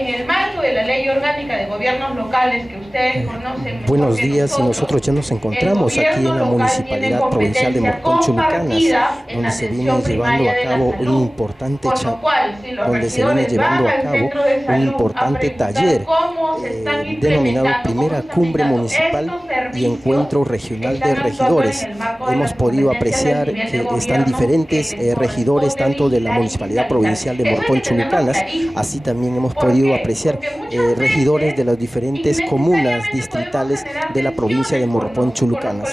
en el marco de la Ley Orgánica de Gobiernos Locales que ustedes conocen. Buenos días, y nosotros ya nos encontramos aquí en la Municipalidad Provincial de Morpón Chulucanas, donde se viene llevando a cabo un importante taller denominado Primera Cumbre Municipal y Encuentro Regional de Regidores. Hemos podido apreciar que están diferentes regidores tanto de la Municipalidad Provincial de Morpón Chulucanas, así también hemos podido apreciar regidores de las diferentes comunas distritales de la provincia de Morpón Chulucanas.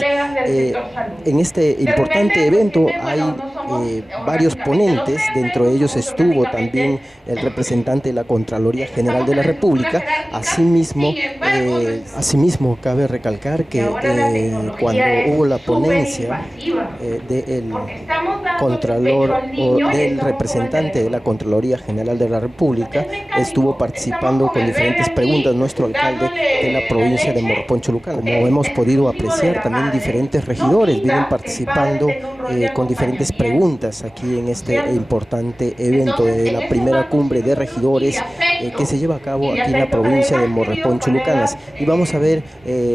En este importante evento hay varios ponentes, dentro de ellos estuvo también el representante de la Contraloría General de la República. Asimismo, cabe recalcar que cuando hubo la ponencia del Contralor o del representante de la Contraloría General de la República, estuvo participando con diferentes preguntas nuestro alcalde de la provincia de Morpón Chulucanas. Como hemos podido apreciar, también diferentes regidores vienen participando con diferentes preguntas aquí en este importante evento de la primera cumbre de regidores que se lleva a cabo aquí en la provincia de Morpón Chulucanas. Y vamos a ver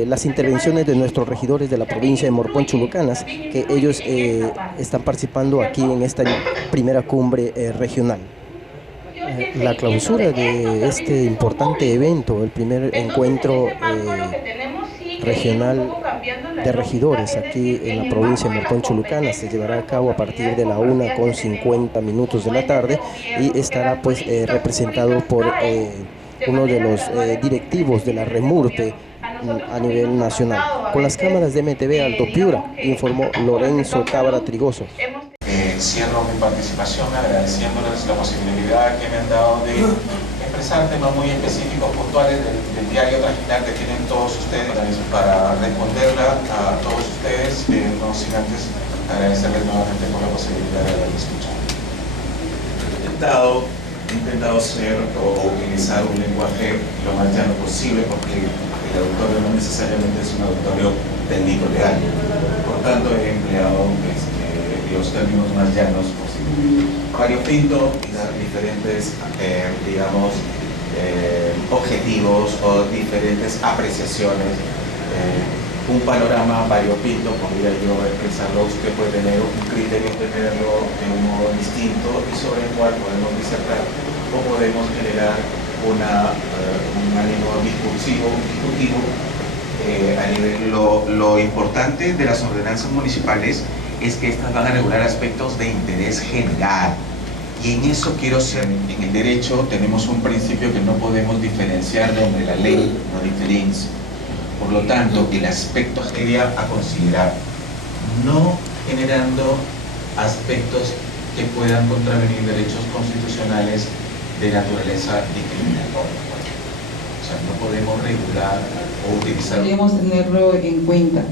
las intervenciones de nuestros regidores de la provincia de Morpón Chulucanas, que ellos están participando aquí en esta primera cumbre regional. La clausura de este importante evento, el primer encuentro regional de regidores aquí en la provincia de Morpón Chulucanas, se llevará a cabo a partir de la 1:50 de la tarde y estará pues representado por uno de los directivos de la REMURPE a nivel nacional. Con las cámaras de MTV Alto Piura, informó Lorenzo Tábara Trigoso. Cierro mi participación agradeciéndoles la posibilidad que me han dado de expresar temas muy específicos, puntuales del diario Trajinal que tienen todos ustedes para responderla a todos ustedes, no sin antes agradecerles nuevamente por la posibilidad de haberme escuchado. He intentado ser o utilizar un lenguaje lo más llano posible, porque el auditorio no necesariamente es un auditorio técnico-legal. Por tanto, he empleado los términos más llanos posibles. Variopinto y dar diferentes, objetivos o diferentes apreciaciones. Un panorama variopinto, podría yo expresarlo, usted puede tener un criterio, tenerlo de un modo distinto y sobre el cual podemos disertar o podemos generar un ánimo discutivo. A nivel, lo importante de las ordenanzas municipales es que estas van a regular aspectos de interés general. Y en eso quiero ser, en el derecho tenemos un principio que no podemos diferenciar donde la ley no diferencia. Por lo tanto, el aspecto sería a considerar, no generando aspectos que puedan contravenir derechos constitucionales de naturaleza discriminatoria. O sea, no podemos regular o utilizar... Deberíamos tenerlo en cuenta.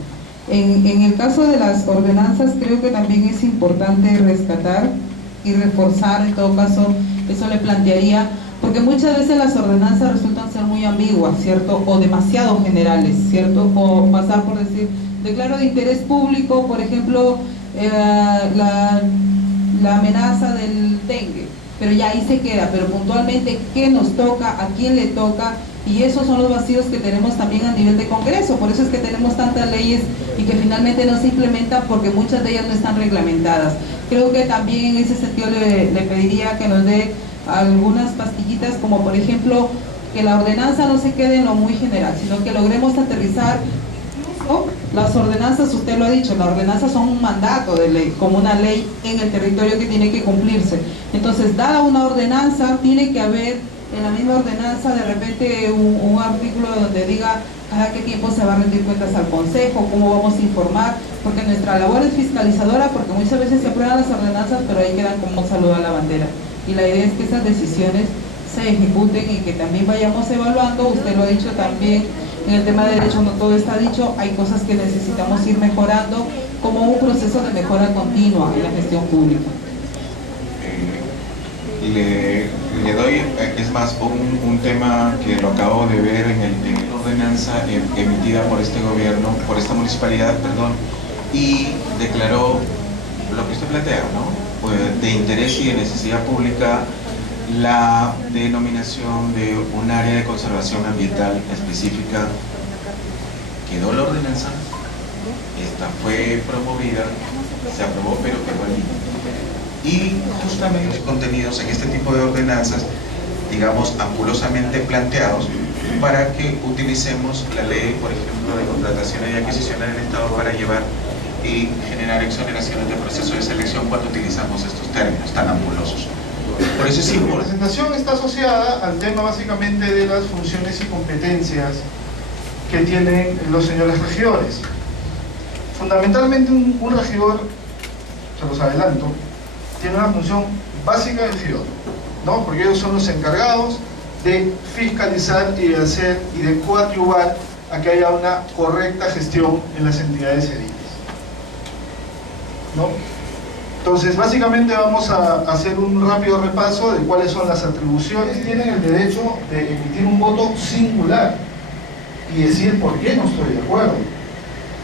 En el caso de las ordenanzas, creo que también es importante rescatar y reforzar, en todo caso, eso le plantearía, porque muchas veces las ordenanzas resultan ser muy ambiguas, ¿cierto? O demasiado generales, ¿cierto? O pasar por decir, declaro de interés público, por ejemplo, la amenaza del dengue, pero ya ahí se queda, pero puntualmente, ¿qué nos toca? ¿A quién le toca? Y esos son los vacíos que tenemos también a nivel de Congreso, por eso es que tenemos tantas leyes y que finalmente no se implementan porque muchas de ellas no están reglamentadas. Creo que también en ese sentido le pediría que nos dé algunas pastillitas, como por ejemplo, que la ordenanza no se quede en lo muy general, sino que logremos aterrizar. Incluso las ordenanzas, usted lo ha dicho, las ordenanzas son un mandato de ley, como una ley en el territorio que tiene que cumplirse. Entonces, dada una ordenanza, tiene que haber en la misma ordenanza de repente un artículo donde diga cada qué tiempo se va a rendir cuentas al Consejo, cómo vamos a informar, porque nuestra labor es fiscalizadora, porque muchas veces se aprueban las ordenanzas, pero ahí quedan como un saludo a la bandera. Y la idea es que esas decisiones se ejecuten y que también vayamos evaluando. Usted lo ha dicho también, en el tema de derecho no todo está dicho, hay cosas que necesitamos ir mejorando como un proceso de mejora continua en la gestión pública. Le doy, es más, un tema que lo acabo de ver en la ordenanza emitida por este gobierno, por esta municipalidad, perdón, y declaró lo que usted plantea, ¿no? Pues de interés y de necesidad pública La denominación de un área de conservación ambiental específica quedó la ordenanza, esta fue promovida, se aprobó, pero quedó allí. Y justamente los contenidos en este tipo de ordenanzas, digamos, ampulosamente planteados para que utilicemos la ley, por ejemplo, de contrataciones y adquisiciones del Estado para llevar y generar exoneraciones de proceso de selección cuando utilizamos estos términos tan ampulosos. Por eso es importante. La presentación está asociada al tema básicamente de las funciones y competencias que tienen los señores regidores. Fundamentalmente un regidor, se los adelanto, tiene una función básica del regidor, ¿no? Porque ellos son los encargados de fiscalizar y de hacer y de coadyuvar a que haya una correcta gestión en las entidades ediles, ¿no? Entonces, básicamente vamos a hacer un rápido repaso de cuáles son las atribuciones. Tienen el derecho de emitir un voto singular y decir por qué no estoy de acuerdo.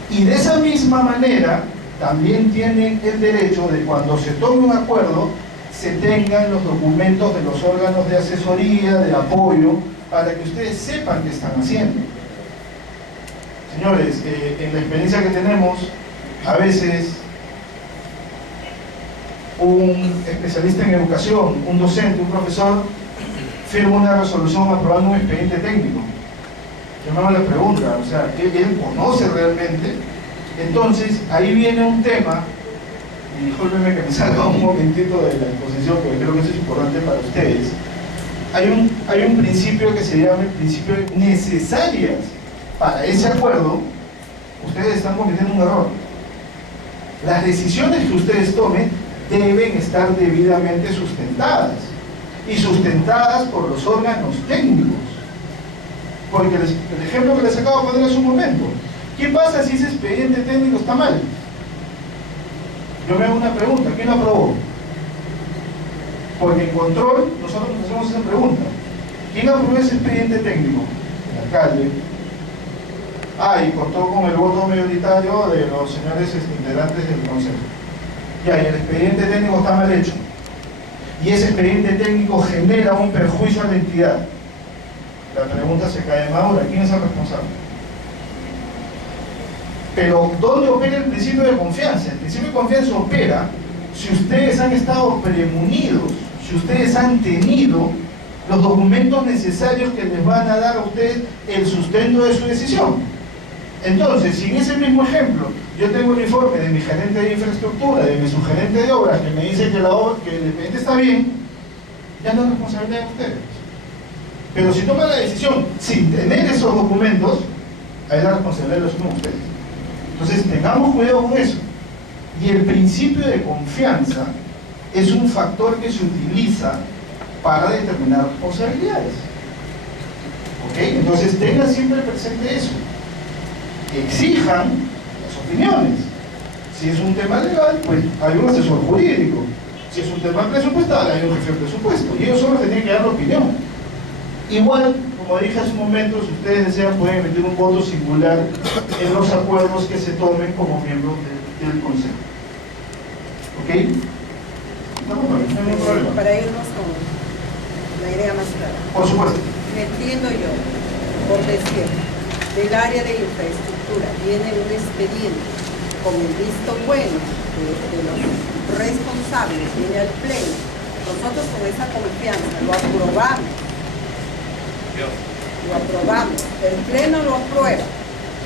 Y de esa misma manera, también tienen el derecho de cuando se tome un acuerdo, se tengan los documentos de los órganos de asesoría, de apoyo, para que ustedes sepan qué están haciendo. Señores, en la experiencia que tenemos, a veces un especialista en educación, un docente, un profesor, firma una resolución aprobando un expediente técnico. Yo me hago la pregunta, o sea, ¿él conoce realmente? Entonces, ahí viene un tema, y discúlpenme que me salga un momentito de la exposición, porque creo que eso es importante para ustedes. Hay un principio que se llama el principio de necesarias. Para ese acuerdo, ustedes están cometiendo un error. Las decisiones que ustedes tomen deben estar debidamente sustentadas, y sustentadas por los órganos técnicos. Porque el ejemplo que les acabo de poner hace un momento, ¿qué pasa si ese expediente técnico está mal? Yo me hago una pregunta, ¿quién lo aprobó? Porque en control nosotros nos hacemos esa pregunta, ¿quién aprobó ese expediente técnico? El alcalde. Y contó con el voto mayoritario de los señores integrantes del consejo. Y el expediente técnico está mal hecho, y ese expediente técnico genera un perjuicio a la entidad. La pregunta se cae madura, ¿quién es el responsable? Pero ¿dónde opera el principio de confianza? El principio de confianza opera si ustedes han estado premunidos, si ustedes han tenido los documentos necesarios que les van a dar a ustedes el sustento de su decisión. Entonces, si en ese mismo ejemplo yo tengo el informe de mi gerente de infraestructura, de mi subgerente de obras, que me dice que el expediente está bien, ya no es responsabilidad de ustedes. Pero si toman la decisión sin tener esos documentos, ahí la responsabilidad la asumen ustedes. Entonces, tengamos cuidado con eso. Y el principio de confianza es un factor que se utiliza para determinar responsabilidades. ¿Ok? Entonces, tengan siempre presente eso. Exijan las opiniones. Si es un tema legal, pues hay un asesor jurídico. Si es un tema presupuestal, hay un jefe de presupuesto. Y ellos son los que tienen que dar la opinión. Igual, como dije hace un momento, si ustedes desean, pueden emitir un voto singular en los acuerdos que se tomen como miembros del Consejo. ¿Ok? No hay ningún problema. Para irnos con la idea más clara. Por supuesto. Entiendo yo, por decir, del área de infraestructura viene un expediente con el visto bueno de los responsables, viene al pleno. Nosotros con esa confianza lo aprobamos. El pleno lo aprueba.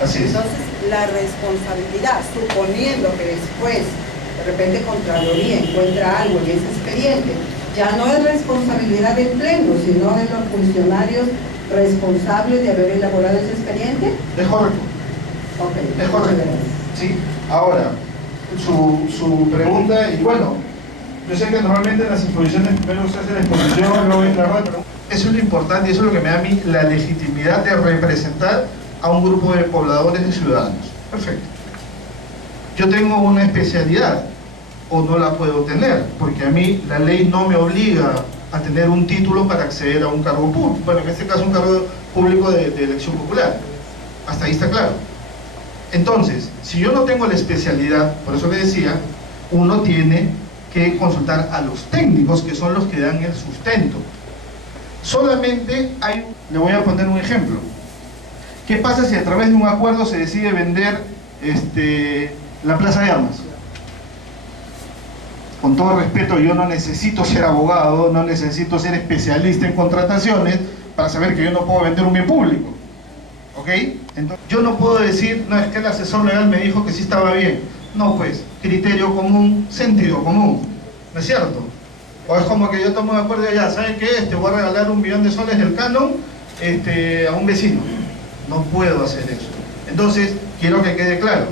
Así es. Entonces, la responsabilidad, suponiendo que después, de repente, Contraloría encuentra algo en ese expediente, ya no es responsabilidad del pleno, sino de los funcionarios responsables de haber elaborado ese expediente. Es correcto. Ok, Es correcto. Sí. Ahora, su pregunta, y bueno, yo sé que normalmente en las exposiciones primero se hace la exposición, luego viene la rueda, pero eso es lo importante y eso es lo que me da a mí la legitimidad de representar a un grupo de pobladores y ciudadanos. Perfecto. Yo tengo una especialidad, o no la puedo tener, porque a mí la ley no me obliga a tener un título para acceder a un cargo público, bueno, en este caso un cargo público de elección popular. Hasta ahí está claro. Entonces, si yo no tengo la especialidad, por eso le decía, uno tiene que consultar a los técnicos, que son los que dan el sustento. Solamente hay, le voy a poner un ejemplo. ¿Qué pasa si a través de un acuerdo se decide vender la plaza de armas? Con todo respeto, yo no necesito ser abogado, no necesito ser especialista en contrataciones para saber que yo no puedo vender un bien público. ¿Ok? Entonces, yo no puedo decir, no, es que el asesor legal me dijo que sí estaba bien. No, pues, criterio común, sentido común. ¿No es cierto? O es como que yo tomo un acuerdo y ya, ¿saben qué? Voy a regalar $1 millón del canon a un vecino. No puedo hacer eso. Entonces, quiero que quede claro.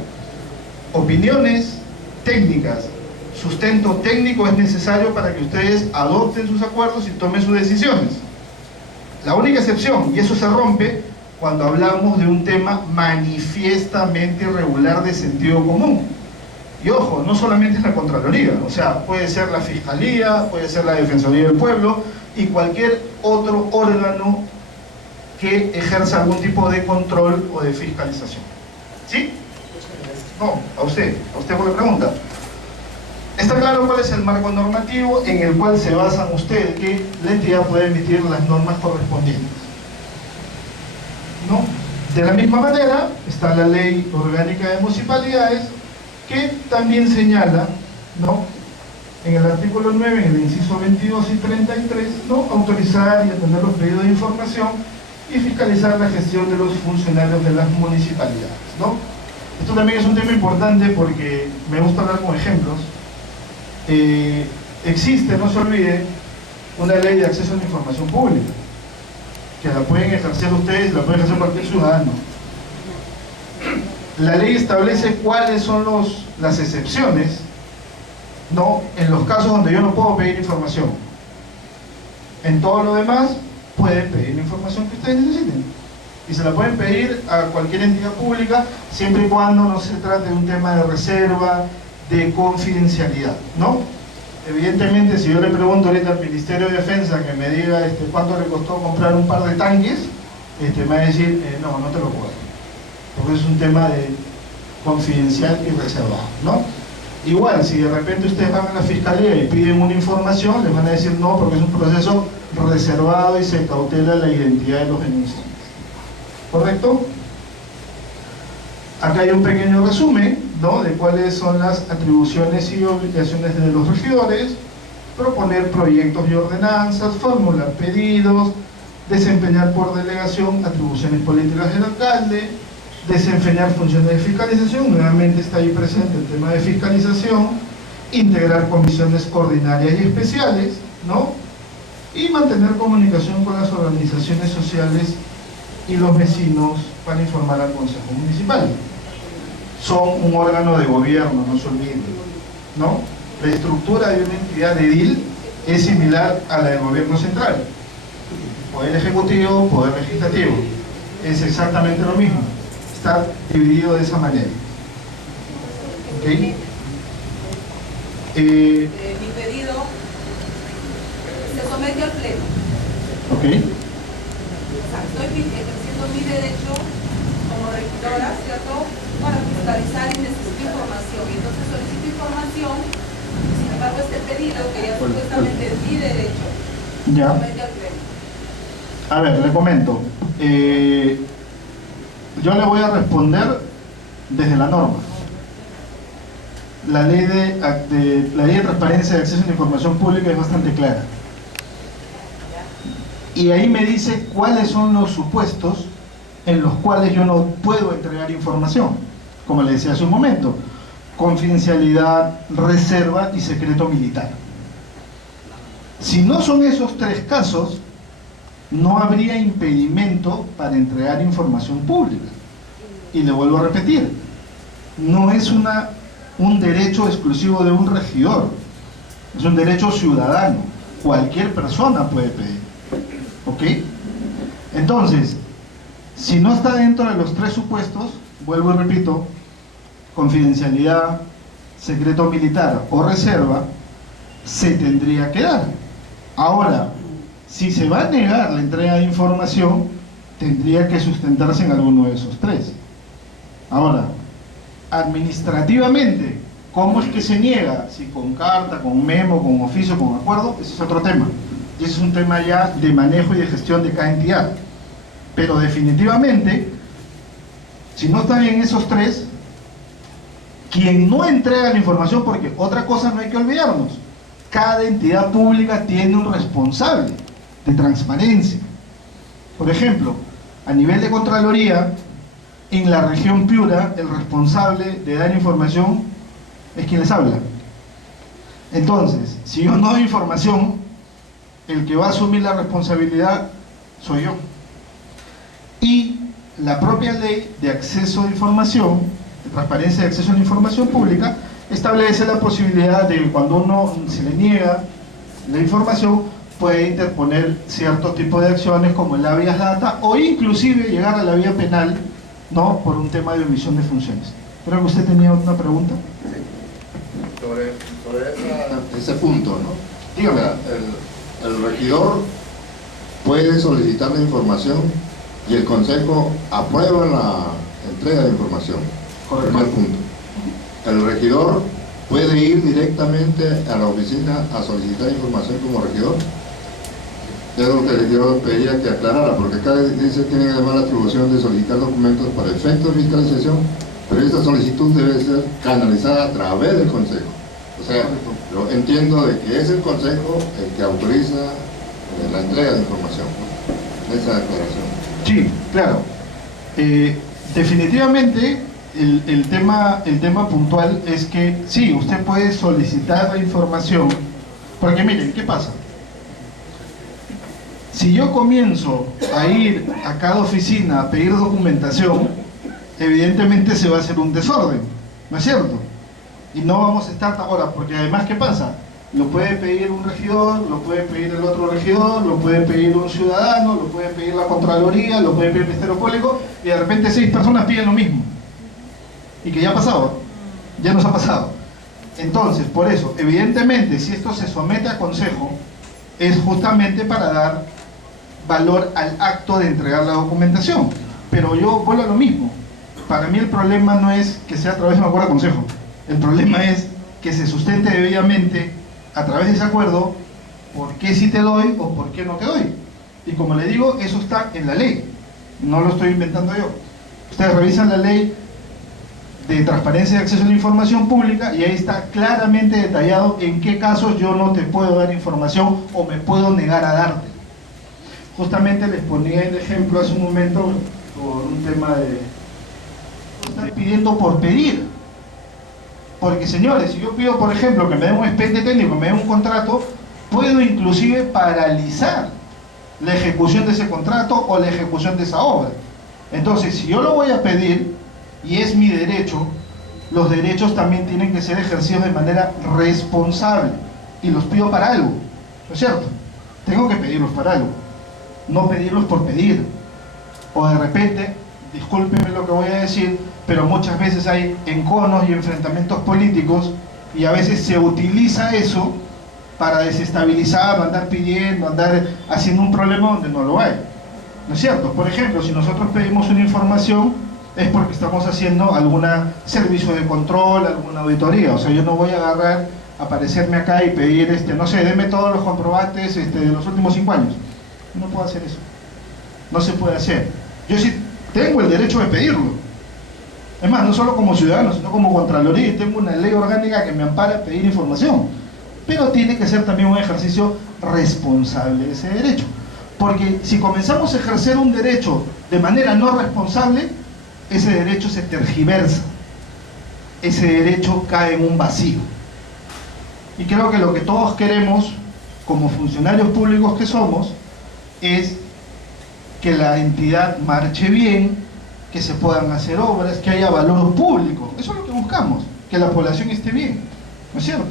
Opiniones técnicas, sustento técnico es necesario para que ustedes adopten sus acuerdos y tomen sus decisiones. La única excepción, y eso se rompe, cuando hablamos de un tema manifiestamente irregular de sentido común. Y ojo, no solamente es la Contraloría, o sea, puede ser la Fiscalía, puede ser la Defensoría del Pueblo y cualquier otro órgano que ejerza algún tipo de control o de fiscalización. ¿Sí? No, a usted por la pregunta. ¿Está claro cuál es el marco normativo en el cual se basan ustedes que la entidad puede emitir las normas correspondientes? ¿No? De la misma manera está la Ley Orgánica de Municipalidades, que también señala, ¿no?, en el artículo 9, en el inciso 22 y 33, ¿no?, autorizar y atender los pedidos de información y fiscalizar la gestión de los funcionarios de las municipalidades, ¿no? Esto también es un tema importante porque me gusta hablar con ejemplos. Existe, no se olvide, una ley de acceso a la información pública, que la pueden ejercer ustedes, la pueden ejercer cualquier ciudadano. La ley establece cuáles son las excepciones, ¿no?, en los casos donde yo no puedo pedir información. En todo lo demás, pueden pedir la información que ustedes necesiten. Y se la pueden pedir a cualquier entidad pública, siempre y cuando no se trate de un tema de reserva, de confidencialidad, ¿no? Evidentemente, si yo le pregunto ahorita al Ministerio de Defensa que me diga cuánto le costó comprar un par de tanques, me va a decir, no te lo puedo dar, porque es un tema de confidencial y reservado, ¿no? Igual, si de repente ustedes van a la Fiscalía y piden una información, les van a decir no, porque es un proceso reservado y se cautela la identidad de los denunciantes. ¿Correcto? Acá hay un pequeño resumen, ¿no?, de cuáles son las atribuciones y obligaciones de los regidores: proponer proyectos y ordenanzas, formular pedidos, desempeñar por delegación atribuciones políticas del alcalde, desempeñar funciones de fiscalización, nuevamente está ahí presente el tema de fiscalización, integrar comisiones ordinarias y especiales, ¿no?, y mantener comunicación con las organizaciones sociales y los vecinos para informar al Consejo Municipal. Son un órgano de gobierno, no se olviden, ¿no? La estructura de una entidad de edil es similar a la del gobierno central. Poder ejecutivo, poder legislativo, es exactamente lo mismo. Está dividido de esa manera. ¿Ok? Mi pedido se somete al pleno. ¿Ok? O sea, estoy ejerciendo mi derecho como regidora, ¿cierto?, para fiscalizar y necesito información. Y entonces solicito información, sin embargo este pedido, que ya supuestamente es mi derecho, se somete al pleno. A ver, le comento. Yo le voy a responder desde la norma. La ley de transparencia de acceso a la información pública es bastante clara. Y ahí me dice cuáles son los supuestos en los cuales yo no puedo entregar información. Como le decía hace un momento: confidencialidad, reserva y secreto militar. Si no son esos tres casos, no habría impedimento para entregar información pública. Y le vuelvo a repetir, no es un derecho exclusivo de un regidor, es un derecho ciudadano, cualquier persona puede pedir. ¿Ok? Entonces, si no está dentro de los tres supuestos, vuelvo y repito, confidencialidad, secreto militar o reserva, se tendría que dar. Ahora, si se va a negar la entrega de información, tendría que sustentarse en alguno de esos tres. Ahora, administrativamente, ¿Cómo es que se niega? Si con carta, con memo, con oficio, con acuerdo, ese es otro tema. Y ese es un tema ya de manejo y de gestión de cada entidad. Pero definitivamente, si no están en esos tres, quien no entrega la información, porque otra cosa no hay que olvidarnos, cada entidad pública tiene un responsable de transparencia. Por ejemplo, a nivel de Contraloría, en la región Piura, el responsable de dar información es quien les habla. Entonces, si yo no doy información, el que va a asumir la responsabilidad soy yo. Y la propia ley de acceso a información, de transparencia de acceso a la información pública, establece la posibilidad de que cuando uno se le niega la información, puede interponer cierto tipo de acciones como el habeas data o inclusive llegar a la vía penal, ¿no?, por un tema de omisión de funciones. Creo que usted tenía una pregunta. Sobre ese punto, ¿no? Dígame. El regidor puede solicitar la información y el consejo aprueba la entrega de información. Correcto. Primer punto. El regidor puede ir directamente a la oficina a solicitar información como regidor. Es lo que yo pediría que aclarara, porque acá dice que tienen además la atribución de solicitar documentos para efectos de fiscalización, pero esta solicitud debe ser canalizada a través del consejo. O sea, yo entiendo de que es el consejo el que autoriza la entrega de información, ¿no? Esa aclaración. Sí, claro. Definitivamente el tema puntual es que sí, usted puede solicitar la información, porque miren, ¿qué pasa? Si yo comienzo a ir a cada oficina a pedir documentación, evidentemente se va a hacer un desorden, ¿no es cierto? Y no vamos a estar ahora, porque además, ¿qué pasa? Lo puede pedir un regidor, lo puede pedir el otro regidor, lo puede pedir un ciudadano, lo puede pedir la Contraloría, lo puede pedir el Ministerio Público, y de repente 6 personas piden lo mismo. Y que ya ha pasado, ya nos ha pasado. Entonces, por eso, evidentemente, si esto se somete a consejo, es justamente para dar valor al acto de entregar la documentación. Pero yo vuelvo a lo mismo. Para mí el problema no es que sea a través de un acuerdo de consejo. El problema es que se sustente debidamente a través de ese acuerdo por qué sí te doy o por qué no te doy. Y como le digo, eso está en la ley. No lo estoy inventando yo. Ustedes revisan la ley de transparencia y acceso a la información pública y ahí está claramente detallado en qué casos yo no te puedo dar información o me puedo negar a darte. Justamente les ponía el ejemplo hace un momento por un tema de... Están pidiendo por pedir. Porque señores, si yo pido por ejemplo que me den un expediente técnico, me den un contrato, puedo inclusive paralizar la ejecución de ese contrato o la ejecución de esa obra. Entonces, si yo lo voy a pedir y es mi derecho, los derechos también tienen que ser ejercidos de manera responsable y los pido para algo, ¿no es cierto? Tengo que pedirlos para algo, no pedirlos por pedir. O de repente, discúlpeme lo que voy a decir, pero muchas veces hay enconos y enfrentamientos políticos y a veces se utiliza eso para desestabilizar, andar pidiendo, andar haciendo un problema donde no lo hay, ¿no es cierto? Por ejemplo, si nosotros pedimos una información es porque estamos haciendo algún servicio de control, alguna auditoría. O sea, yo no voy a agarrar, aparecerme acá y pedir, no sé, deme todos los comprobantes de los últimos 5 años. No puedo hacer eso. No se puede hacer. Yo sí tengo el derecho de pedirlo. Es más, no solo como ciudadano, sino como Contraloría, y tengo una ley orgánica que me ampara a pedir información. Pero tiene que ser también un ejercicio responsable de ese derecho. Porque si comenzamos a ejercer un derecho de manera no responsable, ese derecho se tergiversa, ese derecho cae en un vacío. Y creo que lo que todos queremos, como funcionarios públicos que somos, es que la entidad marche bien, que se puedan hacer obras, que haya valor público. Eso es lo que buscamos, que la población esté bien, ¿no es cierto?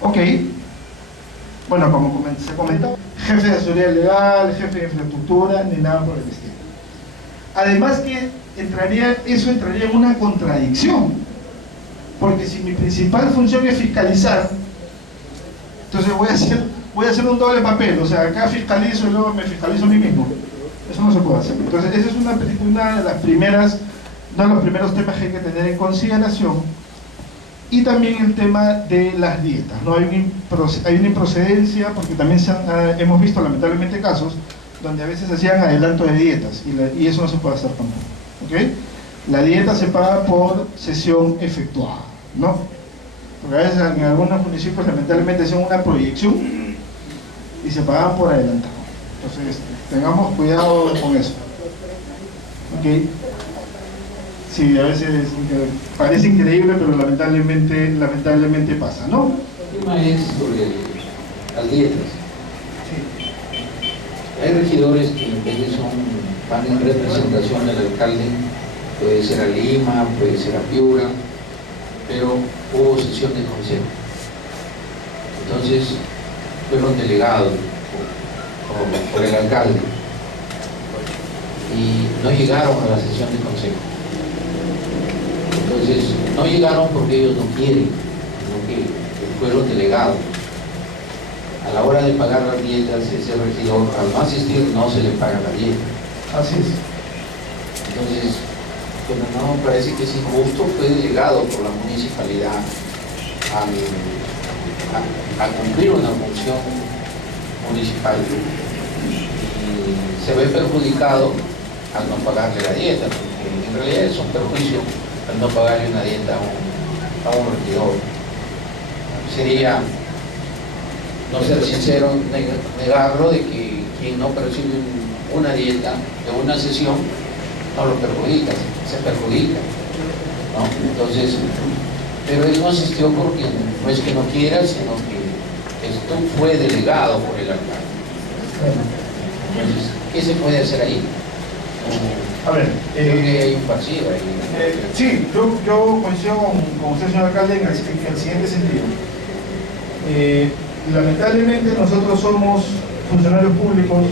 Ok. Bueno, como se comentó, jefe de seguridad legal, jefe de infraestructura, ni nada por el estilo. Además que eso entraría en una contradicción, porque si mi principal función es fiscalizar, entonces voy a hacer un doble papel, o sea, acá fiscalizo y luego me fiscalizo a mí mismo. Eso no se puede hacer. Entonces esa es una de las primeras uno de los primeros temas que hay que tener en consideración. Y también el tema de las dietas, ¿no? Hay una improcedencia, porque también hemos visto lamentablemente casos donde a veces hacían adelanto de dietas y eso no se puede hacer tampoco, ¿ok? La dieta se paga por sesión efectuada, ¿no? Porque a veces en algunos municipios lamentablemente hacen una proyección y se pagan por adelantado. Entonces tengamos cuidado con eso, ¿ok? Sí, a veces parece increíble, pero lamentablemente pasa, ¿no? El tema es sobre las dietas. Sí. Hay regidores que en vez de van en representación del alcalde, puede ser a Lima, puede ser a Piura, pero hubo sesión de consejo. Entonces fueron delegados por el alcalde y no llegaron a la sesión de consejo. Entonces, no llegaron porque ellos no quieren, sino que fueron delegados. A la hora de pagar las dietas, ese regidor, al no asistir, no se le paga la dieta. Así es. Entonces, bueno, no me parece que es injusto, fue delegado por la municipalidad a cumplir una función municipal y se ve perjudicado al no pagarle la dieta, porque en realidad es un perjuicio al no pagarle una dieta a un regidor. Sería no ser sincero, negarlo de que quien no percibe una dieta de una sesión no lo perjudica, se perjudica, ¿no? Entonces, pero él no asistió porque no es que no quiera, sino que esto fue delegado por el alcalde. Entonces, ¿qué se puede hacer ahí? A ver, creo que hay un vacío ahí. Sí, yo coincido con usted, señor alcalde, en el siguiente sentido. Lamentablemente nosotros somos funcionarios públicos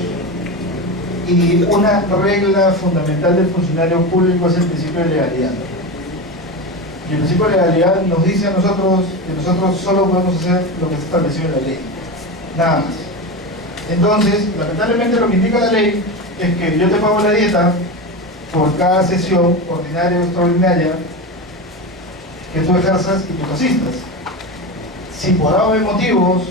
y una regla fundamental del funcionario público es el principio de legalidad. Y el principio de legalidad nos dice a nosotros que nosotros solo podemos hacer lo que está establecido en la ley, nada más. Entonces, lamentablemente lo que indica la ley es que yo te pago la dieta por cada sesión ordinaria o extraordinaria que tú ejerzas y tú asistas. Si por algún motivos,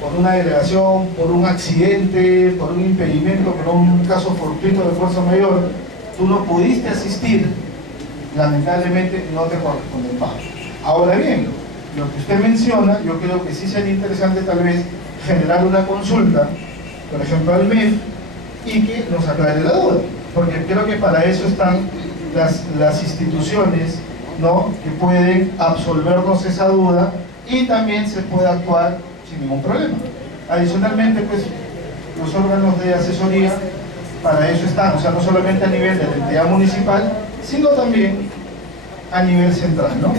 por una delegación, por un accidente, por un impedimento, por un caso fortuito de fuerza mayor, tú no pudiste asistir, lamentablemente no te corresponde el pago. Ahora bien, lo que usted menciona, yo creo que sí sería interesante tal vez generar una consulta, por ejemplo al MEF, y que nos aclare la duda, porque creo que para eso están las instituciones, ¿no?, que pueden absolvernos esa duda y también se puede actuar sin ningún problema. Adicionalmente, pues, los órganos de asesoría para eso están, o sea, no solamente a nivel de la entidad municipal, sino también a nivel central, ¿no?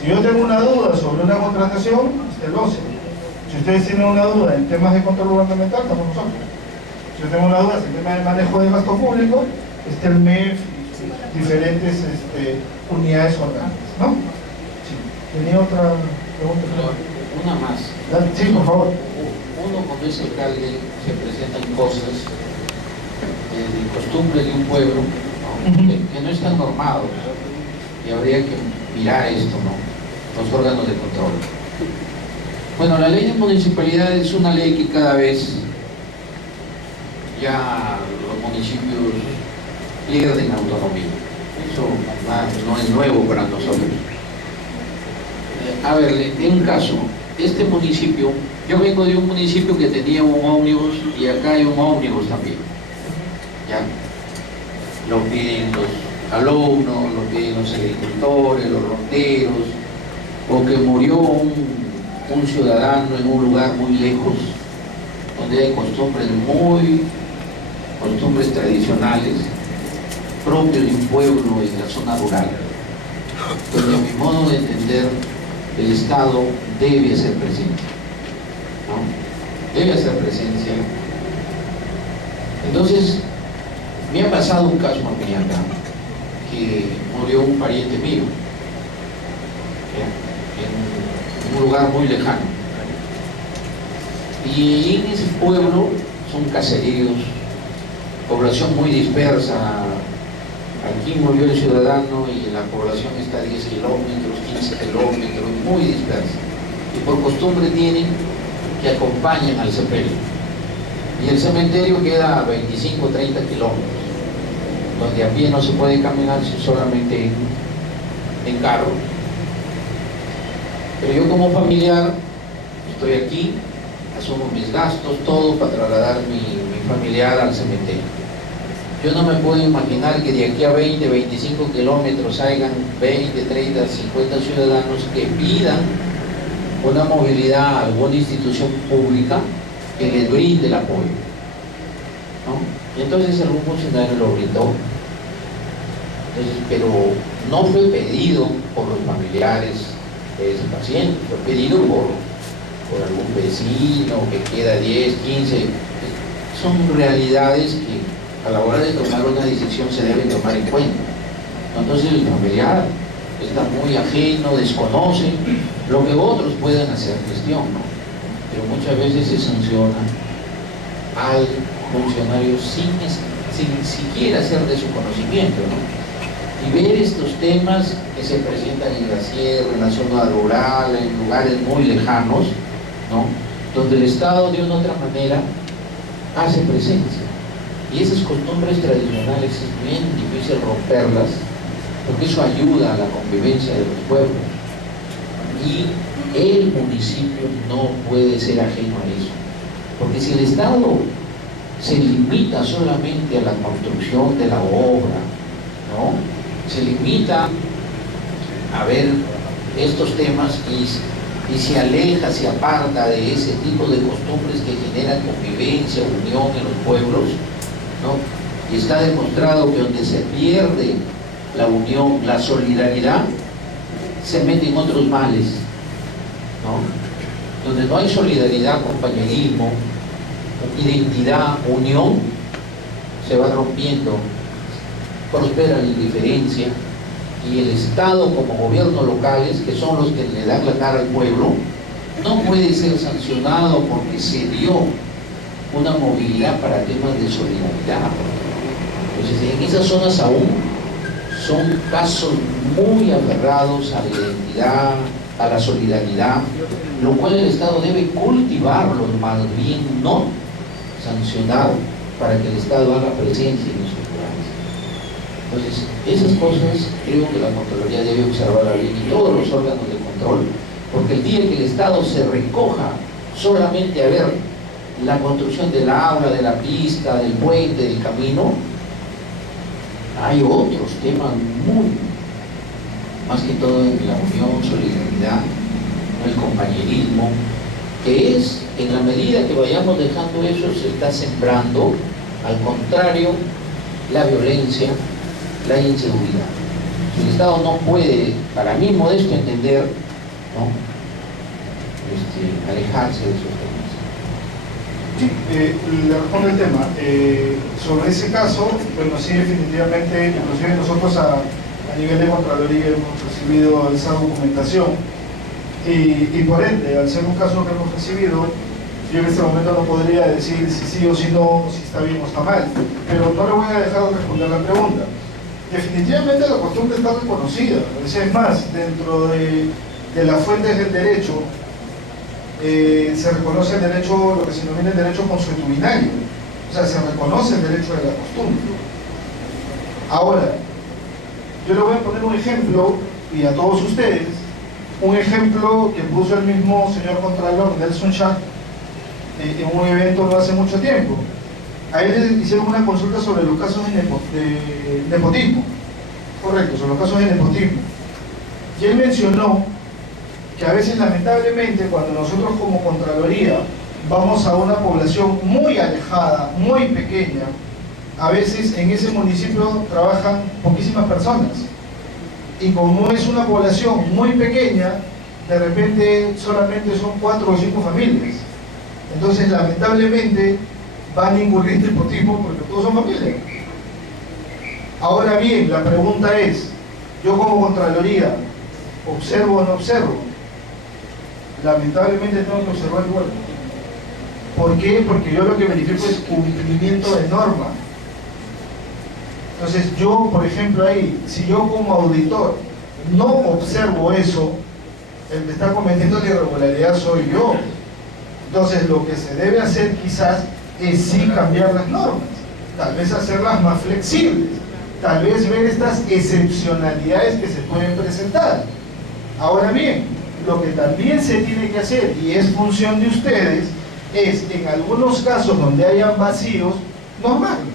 Si yo tengo una duda sobre una contratación, esté el OCE. Si ustedes tienen una duda en temas de control gubernamental, estamos nosotros. Si yo tengo una duda en temas de manejo de gasto público, está el MEF, diferentes unidades orgánicas, ¿no? Sí. ¿Tenía otra pregunta? Una más. Sí, por favor. Uno cuando es alcalde se presentan cosas de costumbres de un pueblo, ¿no?, que no están normados, y habría que mirar esto, ¿no?, los órganos de control. Bueno, la ley de municipalidad es una ley que cada vez ya los municipios pierden autonomía. Eso no es nuevo para nosotros. A ver, en un caso, este municipio, yo vengo de un municipio que tenía un ómnibus y acá hay un ómnibus también. ¿Ya? Lo piden los alumnos, lo piden los agricultores, los ronderos, o que murió un ciudadano en un lugar muy lejos, donde hay costumbres tradicionales, propios de un pueblo en la zona rural. Donde a mi modo de entender, el Estado debe hacer presencia, ¿no? Debe hacer presencia. Entonces, me ha pasado un caso a mí acá, que murió un pariente mío, en un lugar muy lejano. Y en ese pueblo son caseríos, población muy dispersa, aquí murió el ciudadano y la población está a 10 kilómetros, 15 kilómetros, muy dispersa. Y por costumbre tienen que acompañan al sepelio. Y el cementerio queda a 25 o 30 kilómetros, donde a pie no se puede caminar, solamente en carro. Pero yo como familiar estoy aquí, asumo mis gastos, todo para trasladar mi familiar al cementerio. Yo no me puedo imaginar que de aquí a 20, 25 kilómetros hayan 20, 30, 50 ciudadanos que pidan una movilidad a alguna institución pública que les brinde el apoyo, ¿no? Y entonces algún funcionario lo brindó. Entonces, pero no fue pedido por los familiares de ese paciente, fue pedido por algún vecino que queda 10, 15. Son realidades que a la hora de tomar una decisión se deben tomar en cuenta. Entonces el familiar está muy ajeno, desconoce lo que otros pueden hacer gestión, ¿no? Pero muchas veces se sanciona al funcionario sin siquiera ser de su conocimiento, ¿no? Y ver estos temas que se presentan en la sierra, en la zona rural, en lugares muy lejanos, ¿no? Donde el Estado de una u otra manera hace presencia. Y esas costumbres tradicionales es bien difícil romperlas, porque eso ayuda a la convivencia de los pueblos. Y el municipio no puede ser ajeno a eso. Porque si el Estado se limita solamente a la construcción de la obra, ¿no? Se limita a ver estos temas y se aleja, se aparta de ese tipo de costumbres que generan convivencia, unión en los pueblos, ¿no? Y está demostrado que donde se pierde la unión, la solidaridad, se meten otros males, ¿no? Donde no hay solidaridad, compañerismo, identidad, unión, se va rompiendo, prospera la indiferencia, y el Estado como gobiernos locales, que son los que le dan la cara al pueblo, no puede ser sancionado porque se dio una movilidad para temas de solidaridad. Entonces, en esas zonas aún son casos muy aferrados a la identidad, a la solidaridad, lo cual el Estado debe cultivarlos, más bien no sancionar, para que el Estado haga presencia en esos lugares. Entonces, esas cosas creo que la Contraloría debe observar bien, y todos los órganos de control, porque el día que el Estado se recoja solamente a ver la construcción del aula, de la pista, del puente, del camino, hay otros temas muy, más que todo en la unión, solidaridad, el compañerismo, que es, en la medida que vayamos dejando eso, se está sembrando, al contrario, la violencia, la inseguridad. El Estado no puede, para mí modesto entender, ¿no? Alejarse de esos temas. Sí, le respondo el tema. Sobre ese caso, bueno, sí, definitivamente, inclusive nosotros a nivel de Contraloría hemos recibido esa documentación y por ende, al ser un caso que hemos recibido, yo en este momento no podría decir si sí o si no, si está bien o está mal, pero no le voy a dejar de responder la pregunta. Definitivamente la costumbre está reconocida, es más, dentro de las fuentes del derecho se reconoce el derecho, lo que se denomina el derecho consuetudinario, o sea, se reconoce el derecho de la costumbre. Ahora, yo le voy a poner un ejemplo, y a todos ustedes, un ejemplo que puso el mismo señor Contralor, Nelson Schack, en un evento no hace mucho tiempo. A él le hicieron una consulta sobre los casos de nepotismo, correcto, sobre los casos de nepotismo. Y él mencionó que a veces, lamentablemente, cuando nosotros como Contraloría vamos a una población muy alejada, muy pequeña, a veces en ese municipio trabajan poquísimas personas. Y como es una población muy pequeña, de repente solamente son 4 o 5 familias. Entonces, lamentablemente, van a incurrir en nepotismo porque todos son familias. Ahora bien, la pregunta es, yo como Contraloría, ¿observo o no observo? Lamentablemente tengo que observar igual. ¿Por qué? Porque yo lo que verifico es cumplimiento de norma. Entonces yo, por ejemplo, ahí, si yo como auditor no observo eso, el que está cometiendo la irregularidad soy yo. Entonces lo que se debe hacer quizás es sí cambiar las normas, tal vez hacerlas más flexibles, tal vez ver estas excepcionalidades que se pueden presentar. Ahora bien, lo que también se tiene que hacer, y es función de ustedes, es en algunos casos donde hayan vacíos, normarlo.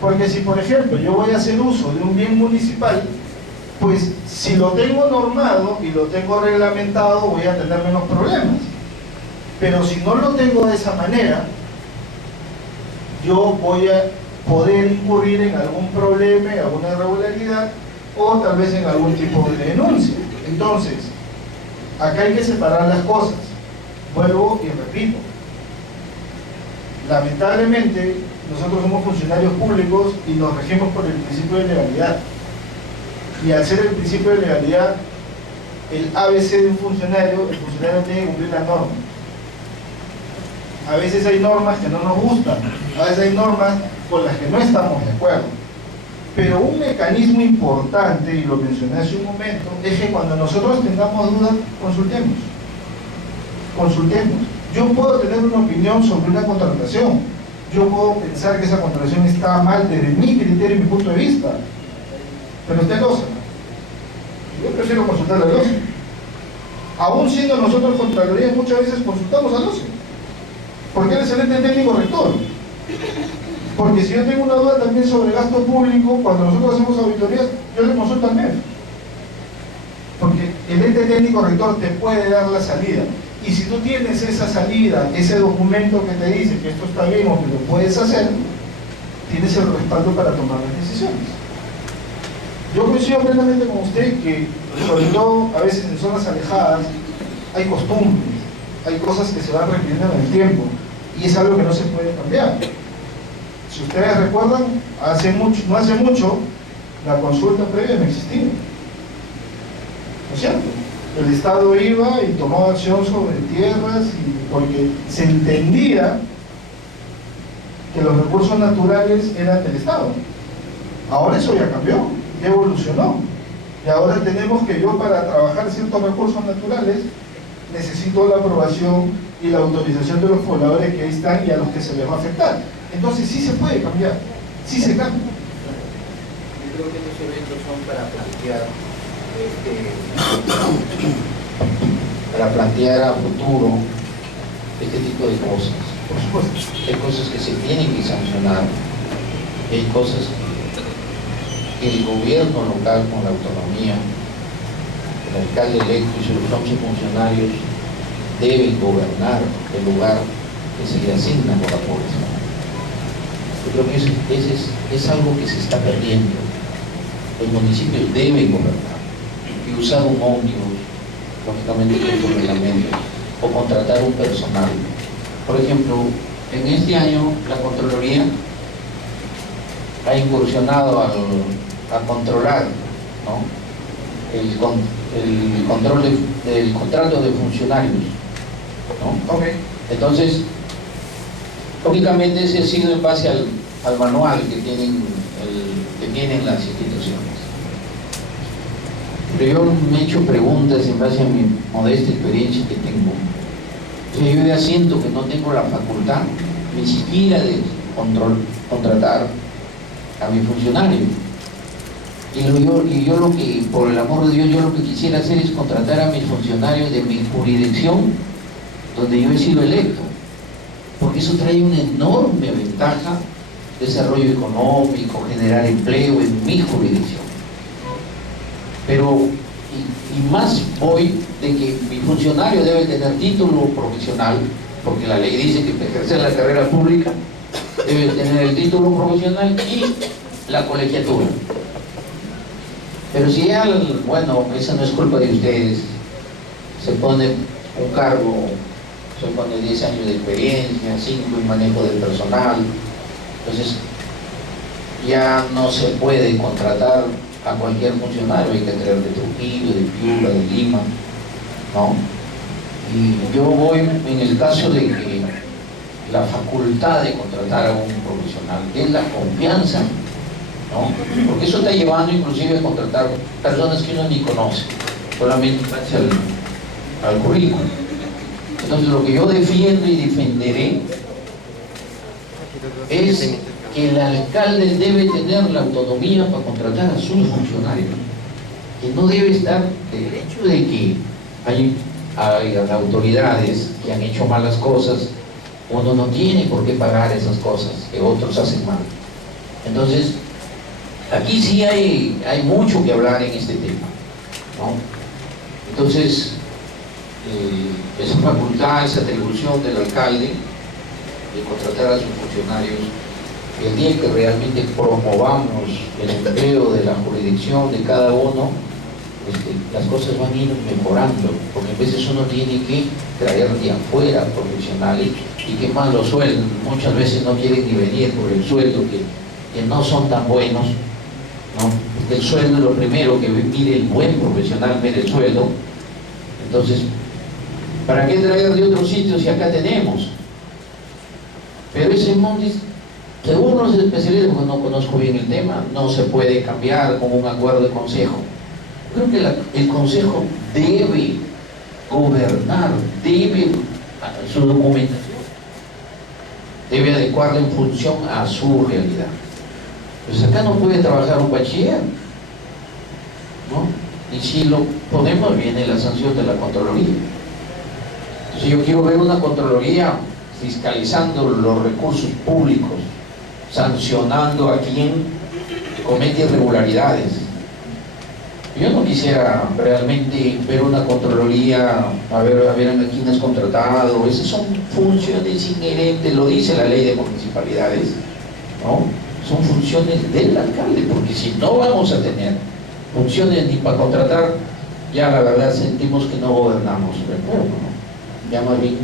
Porque si, por ejemplo, yo voy a hacer uso de un bien municipal, pues si lo tengo normado y lo tengo reglamentado, voy a tener menos problemas. Pero si no lo tengo de esa manera, yo voy a poder incurrir en algún problema, en alguna irregularidad, o tal vez en algún tipo de denuncia. Entonces, acá hay que separar las cosas. Vuelvo y repito. Lamentablemente, nosotros somos funcionarios públicos y nos regimos por el principio de legalidad. Y al ser el principio de legalidad, el ABC de un funcionario, el funcionario tiene que cumplir la norma. A veces hay normas que no nos gustan, a veces hay normas con las que no estamos de acuerdo. Pero un mecanismo importante, y lo mencioné hace un momento, es que cuando nosotros tengamos dudas, consultemos. Consultemos. Yo puedo tener una opinión sobre una contratación. Yo puedo pensar que esa contratación está mal desde mi criterio y mi punto de vista. Pero usted lo sabe. Yo prefiero consultar a la OCE. Aún siendo nosotros Contraloría, muchas veces consultamos a la OCE. Porque él es el ente técnico rector. Porque si yo tengo una duda también sobre gasto público, cuando nosotros hacemos auditorías, yo le consulto al MEF. Porque el ente técnico rector te puede dar la salida. Y si tú tienes esa salida, ese documento que te dice que esto está bien o que lo puedes hacer, tienes el respaldo para tomar las decisiones. Yo coincido plenamente con usted que, sobre todo a veces en zonas alejadas, hay costumbres, hay cosas que se van repitiendo en el tiempo y es algo que no se puede cambiar. Si ustedes recuerdan, no hace mucho, la consulta previa no existía. ¿No es cierto? El Estado iba y tomaba acción sobre tierras porque se entendía que los recursos naturales eran del Estado. Ahora eso ya cambió, ya evolucionó. Y ahora tenemos que yo, para trabajar ciertos recursos naturales, necesito la aprobación y la autorización de los pobladores que ahí están y a los que se les va a afectar. Entonces sí se puede cambiar, sí se cambia. Yo creo que estos eventos son para plantear a futuro este tipo de cosas. Por supuesto. Hay cosas que se tienen que sancionar, hay cosas que el gobierno local con la autonomía, el alcalde electo y sus 11 funcionarios deben gobernar el lugar que se le asigna por la población. Yo creo que es algo que se está perdiendo. Los municipios deben gobernar y usar un ómnibus, lógicamente con su reglamento, o contratar un personal. Por ejemplo, en este año la Contraloría ha incursionado a controlar, ¿no?, el control del contrato de funcionarios, ¿no? Okay. Entonces, lógicamente ese ha sido en base al manual que tienen las instituciones. Pero yo me he hecho preguntas en base a mi modesta experiencia que tengo. O sea, yo ya siento que no tengo la facultad ni siquiera de contratar a mi funcionario. Y yo lo que, por el amor de Dios, yo lo que quisiera hacer es contratar a mis funcionarios de mi jurisdicción, donde yo he sido electo, porque eso trae una enorme ventaja, desarrollo económico, generar empleo en mi jurisdicción. Pero, y más hoy, de que mi funcionario debe tener título profesional, porque la ley dice que para ejercer la carrera pública debe tener el título profesional y la colegiatura. Pero si ya, bueno, esa no es culpa de ustedes, se pone un cargo, se pone 10 años de experiencia, 5 en manejo del personal, entonces ya no se puede contratar a cualquier funcionario, hay que traer de Trujillo, de Piura, de Lima, ¿no? Y yo voy en el caso de que la facultad de contratar a un profesional es la confianza ¿no? Porque eso está llevando inclusive a contratar personas que uno ni conoce, solamente gracias al currículum. Entonces lo que yo defiendo y defenderé es que el alcalde debe tener la autonomía para contratar a sus funcionarios, que no debe estar del hecho de que hay autoridades que han hecho malas cosas, uno no tiene por qué pagar esas cosas que otros hacen mal. Entonces, aquí sí hay mucho que hablar en este tema, ¿no? Entonces, esa facultad, esa atribución del alcalde de contratar a sus funcionarios, el día que realmente promovamos el empleo de la jurisdicción de cada uno, las cosas van a ir mejorando, porque a veces uno tiene que traer de afuera profesionales y que más los sueldos, muchas veces no quieren ni venir por el sueldo, que no son tan buenos, ¿no? El sueldo es lo primero que mide el buen profesional, mide el sueldo. Entonces, ¿para qué traer de otros sitios si acá tenemos? Pero ese mundo, según los especialistas, porque no conozco bien el tema, no se puede cambiar con un acuerdo de consejo. Creo que el consejo debe gobernar, debe su documentación, debe adecuarla en función a su realidad. Pues acá no puede trabajar un bachiller, ¿no? Y si lo ponemos, viene la sanción de la Contraloría. Entonces yo quiero ver una Contraloría fiscalizando los recursos públicos, sancionando a quien comete irregularidades. Yo no quisiera realmente ver una Contraloría, a ver a quién es contratado. Esas son funciones inherentes, lo dice la ley de municipalidades, ¿no? Son funciones del alcalde, porque si no vamos a tener funciones ni para contratar, ya la verdad sentimos que no gobernamos el pueblo, ¿no? Ya más bien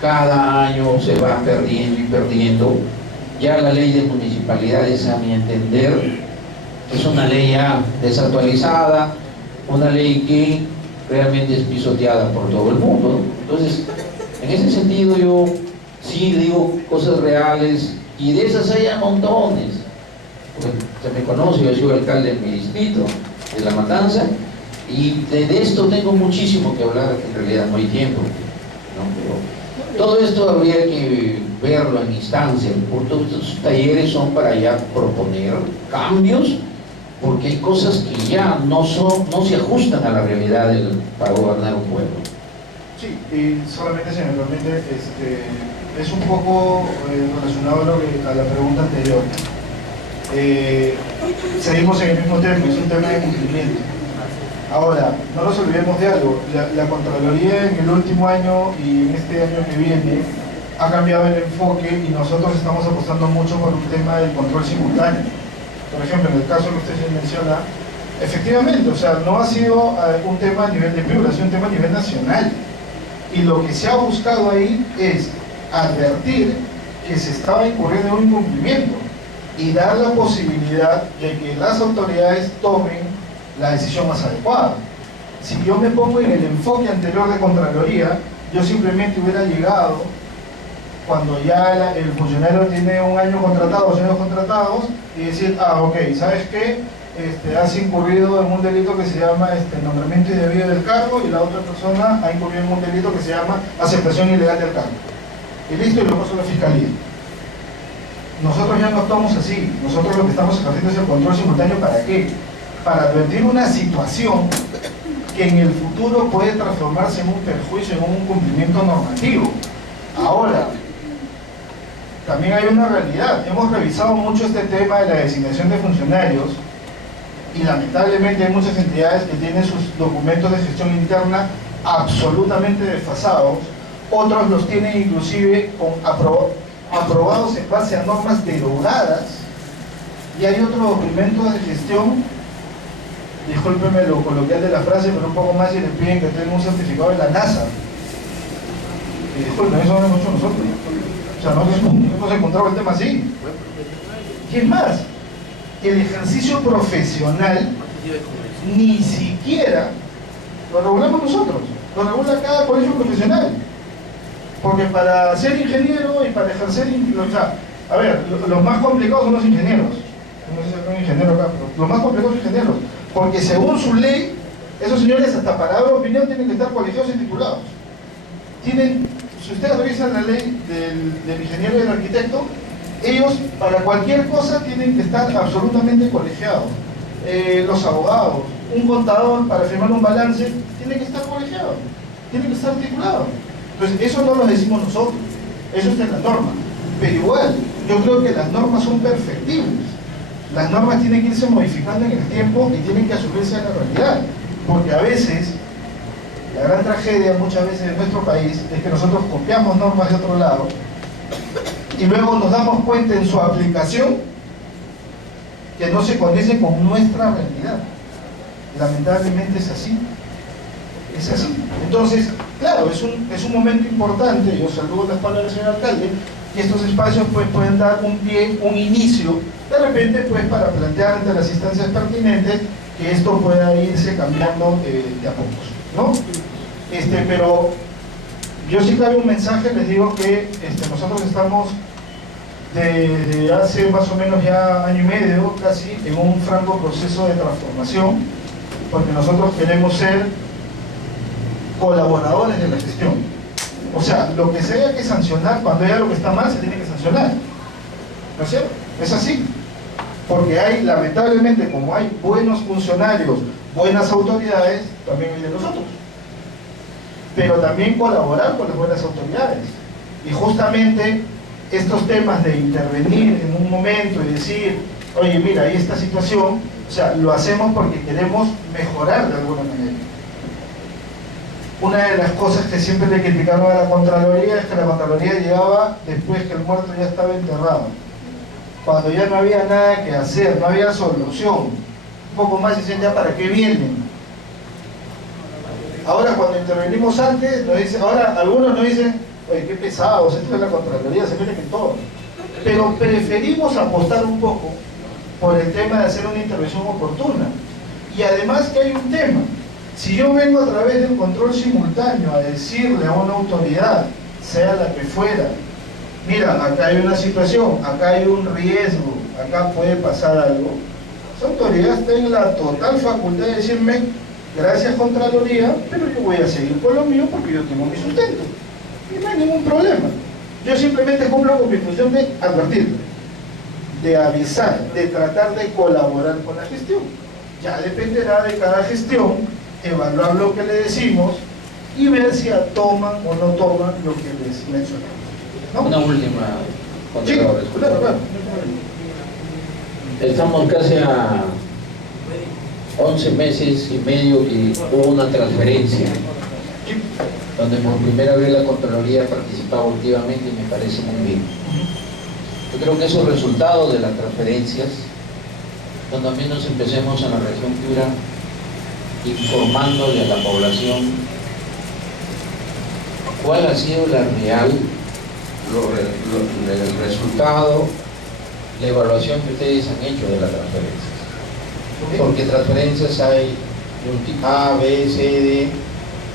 cada año se va perdiendo y perdiendo. Ya la ley de municipalidades, a mi entender, es una ley ya desactualizada, una ley que realmente es pisoteada por todo el mundo. Entonces, en ese sentido yo sí digo cosas reales, y de esas hay a montones. Pues, se me conoce, yo he sido alcalde de mi distrito, de La Matanza, y de esto tengo muchísimo que hablar, que en realidad no hay tiempo, ¿no? Pero todo esto habría que verlo en instancia. Todos estos talleres son para ya proponer cambios, porque hay cosas que ya no se ajustan a la realidad para gobernar un pueblo. Sí, y solamente se me permite, es un poco relacionado a la pregunta anterior. Seguimos en el mismo tema, es un tema de cumplimiento. Ahora, no nos olvidemos de algo, la Contraloría en el último año y en este año que viene ha cambiado el enfoque, y nosotros estamos apostando mucho por un tema del control simultáneo. Por ejemplo, en el caso que usted menciona, efectivamente, o sea, no ha sido un tema a nivel de Piura, ha sido un tema a nivel nacional. Y lo que se ha buscado ahí es advertir que se estaba incurriendo en un incumplimiento y dar la posibilidad de que las autoridades tomen la decisión más adecuada. Si yo me pongo en el enfoque anterior de Contraloría, yo simplemente hubiera llegado cuando ya el funcionario tiene un año contratado, 2 años contratados, y decir, ok, ¿sabes qué? Has incurrido en un delito que se llama nombramiento indebido del cargo, y la otra persona ha incurrido en un delito que se llama aceptación ilegal del cargo. Y listo, y lo paso a la fiscalía. Nosotros ya no actuamos así. Nosotros lo que estamos ejerciendo es el control simultáneo. ¿Para qué? Para advertir una situación que en el futuro puede transformarse en un perjuicio, en un incumplimiento normativo. Ahora, también hay una realidad. Hemos revisado mucho este tema de la designación de funcionarios, y lamentablemente hay muchas entidades que tienen sus documentos de gestión interna absolutamente desfasados. Otros los tienen inclusive aprobados en base a normas derogadas, y hay otro documento de gestión, discúlpeme lo coloquial de la frase, pero un poco más, y le piden que tenga un certificado de la NASA. Y disculpen, eso no lo hemos hecho nosotros. O sea, nosotros hemos encontrado el tema así. Y es más, el ejercicio profesional ni siquiera lo regulamos nosotros, lo regula cada colegio profesional. Porque para ser ingeniero y para ejercer, o sea, a ver, los más complicados son los ingenieros, no sé si hay un ingeniero acá, pero los más complejos ingenieros, porque según su ley, esos señores hasta para dar opinión tienen que estar colegiados y titulados. Tienen, si ustedes revisan la ley del ingeniero y del arquitecto, ellos para cualquier cosa tienen que estar absolutamente colegiados. Los abogados, un contador para firmar un balance, tiene que estar colegiado, tiene que estar titulado. Entonces, eso no lo decimos nosotros, eso está en la norma. Pero igual, yo creo que las normas son perfectibles. Las normas tienen que irse modificando en el tiempo y tienen que asumirse a la realidad. Porque a veces, la gran tragedia muchas veces en nuestro país es que nosotros copiamos normas de otro lado y luego nos damos cuenta en su aplicación que no se condice con nuestra realidad. Lamentablemente es así. Es así. Entonces, claro, es un momento importante. Yo saludo la espalda del señor alcalde, que estos espacios pues pueden dar un pie, un inicio, de repente pues para plantear ante las instancias pertinentes que esto pueda irse cambiando de a pocos, ¿no? Pero yo sí que hay un mensaje, les digo que nosotros estamos desde hace más o menos ya año y medio casi en un franco proceso de transformación, porque nosotros queremos ser colaboradores de la gestión. O sea, lo que se haya que sancionar, cuando haya algo que está mal, se tiene que sancionar. ¿No es cierto? Es así. Porque hay, lamentablemente, como hay buenos funcionarios, buenas autoridades, también hay de nosotros. Pero también colaborar con las buenas autoridades. Y justamente estos temas de intervenir en un momento y decir, oye, mira, hay esta situación, o sea, lo hacemos porque queremos mejorar de alguna manera. Una de las cosas que siempre le criticaron a la Contraloría es que la Contraloría llegaba después que el muerto ya estaba enterrado. Cuando ya no había nada que hacer, no había solución. Un poco más dicen, ya para qué vienen. Ahora cuando intervenimos antes, ahora algunos nos dicen, oye, qué pesados, esto es la Contraloría, se meten en todo. Pero preferimos apostar un poco por el tema de hacer una intervención oportuna. Y además que hay un tema. Si yo vengo a través del control simultáneo a decirle a una autoridad, sea la que fuera, mira, acá hay una situación, acá hay un riesgo, acá puede pasar algo, esa autoridad está en la total facultad de decirme, gracias Contraloría, pero yo voy a seguir con lo mío porque yo tengo mi sustento. Y no hay ningún problema. Yo simplemente cumplo con mi función de advertir, de avisar, de tratar de colaborar con la gestión. Ya dependerá de cada gestión evaluar lo que le decimos y ver si toman o no toman lo que les mencionamos, ¿no? Una última, sí, claro. Estamos casi a 11 meses y medio que hubo una transferencia, donde por primera vez la Contraloría participaba activamente y me parece muy bien. Yo creo que esos resultados de las transferencias, cuando al menos empecemos en la región Piura, informándole a la población cuál ha sido la real, el resultado, la evaluación que ustedes han hecho de las transferencias. Porque transferencias hay de un tipo A, B, C, D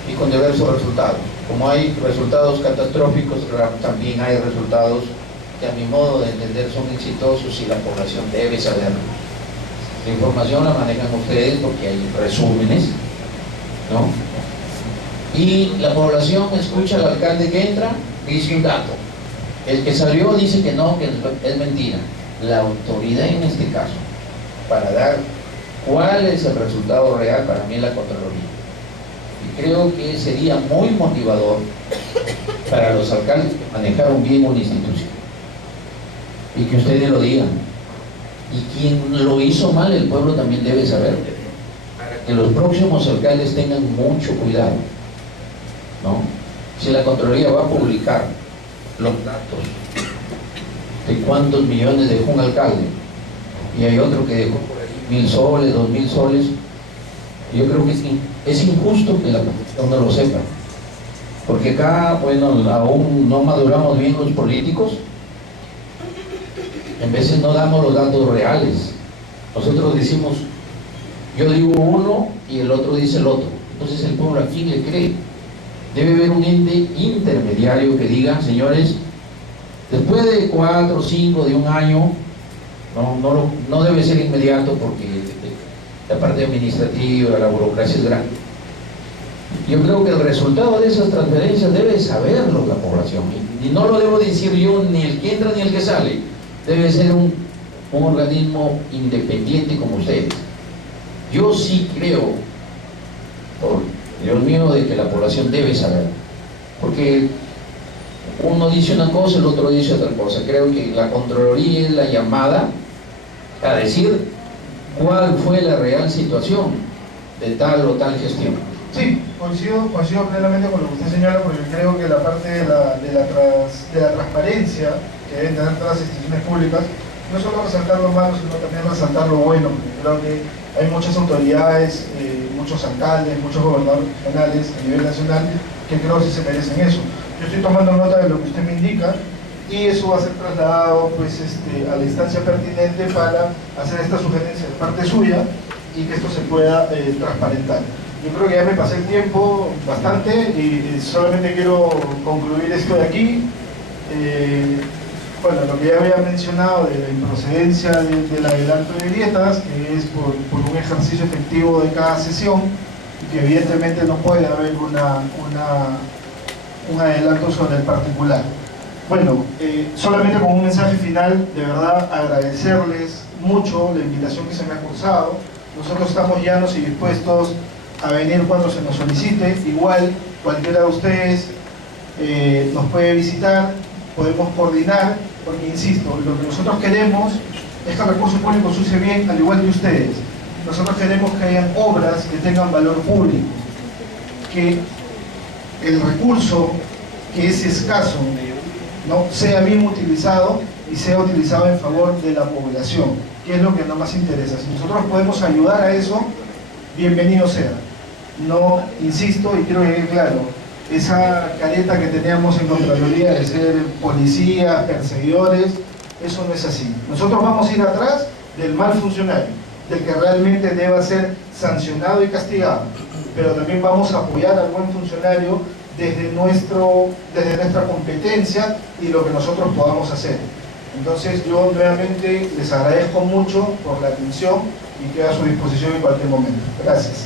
y con diversos resultados. Como hay resultados catastróficos, también hay resultados que a mi modo de entender son exitosos y la población debe saberlo. La información la manejan ustedes porque hay resúmenes, ¿no? Y la población escucha al alcalde que entra, dice un dato. El que salió dice que no, que es mentira. La autoridad en este caso, para dar cuál es el resultado real, para mí es la Contraloría. Y creo que sería muy motivador para los alcaldes que manejaron bien una institución. Y que ustedes lo digan. Y quien lo hizo mal, el pueblo también debe saber, para que los próximos alcaldes tengan mucho cuidado, ¿no? Si la Contraloría va a publicar los datos de cuántos millones dejó un alcalde y hay otro que dejó por ahí 1.000 soles, 2.000 soles, yo creo que es injusto que la población no lo sepa, porque acá, bueno, aún no maduramos bien los políticos. En veces no damos los datos reales. Nosotros decimos, yo digo uno y el otro dice el otro. Entonces el pueblo, ¿a quién le cree? Debe haber un ente intermediario que diga, señores, después de 4 o 5 de un año, No debe ser inmediato porque la parte administrativa, la burocracia es grande. Yo creo que el resultado de esas transferencias debe saberlo la población, y no lo debo decir yo, ni el que entra ni el que sale. Debe ser un organismo independiente como ustedes. Yo sí creo, por Dios mío, de que la población debe saber, porque uno dice una cosa, el otro dice otra cosa. Creo que la Contraloría es la llamada a decir cuál fue la real situación de tal o tal gestión. Sí, coincido plenamente con lo que usted señala, porque creo que la parte de la transparencia que deben tener todas las instituciones públicas, no solo resaltar lo malo, sino también resaltar lo bueno, porque creo que hay muchas autoridades, muchos alcaldes, muchos gobernadores regionales a nivel nacional que creo que sí se merecen eso. Yo estoy tomando nota de lo que usted me indica y eso va a ser trasladado pues, a la instancia pertinente para hacer esta sugerencia de parte suya y que esto se pueda transparentar. Yo creo que ya me pasé el tiempo bastante y solamente quiero concluir esto de aquí. Bueno, lo que ya había mencionado de la improcedencia del adelanto de grietas, que es por un ejercicio efectivo de cada sesión, y que evidentemente no puede haber un adelanto sobre el particular. Bueno, solamente con un mensaje final, de verdad agradecerles mucho la invitación que se me ha cursado. Nosotros estamos llanos y dispuestos a venir cuando se nos solicite. Igual cualquiera de ustedes nos puede visitar, podemos coordinar, porque insisto, lo que nosotros queremos es que el recurso público se use bien, al igual que ustedes. Nosotros queremos que hayan obras que tengan valor público, que el recurso que es escaso, ¿no?, sea bien utilizado y sea utilizado en favor de la población, que es lo que nos más interesa. Si nosotros podemos ayudar a eso, bienvenido sea. No, insisto, y quiero que quede claro, esa careta que teníamos en Contraloría de ser policías, perseguidores, eso no es así. Nosotros vamos a ir atrás del mal funcionario, del que realmente deba ser sancionado y castigado, pero también vamos a apoyar al buen funcionario desde nuestra competencia y lo que nosotros podamos hacer. Entonces yo nuevamente les agradezco mucho por la atención y quedo a su disposición en cualquier momento. Gracias.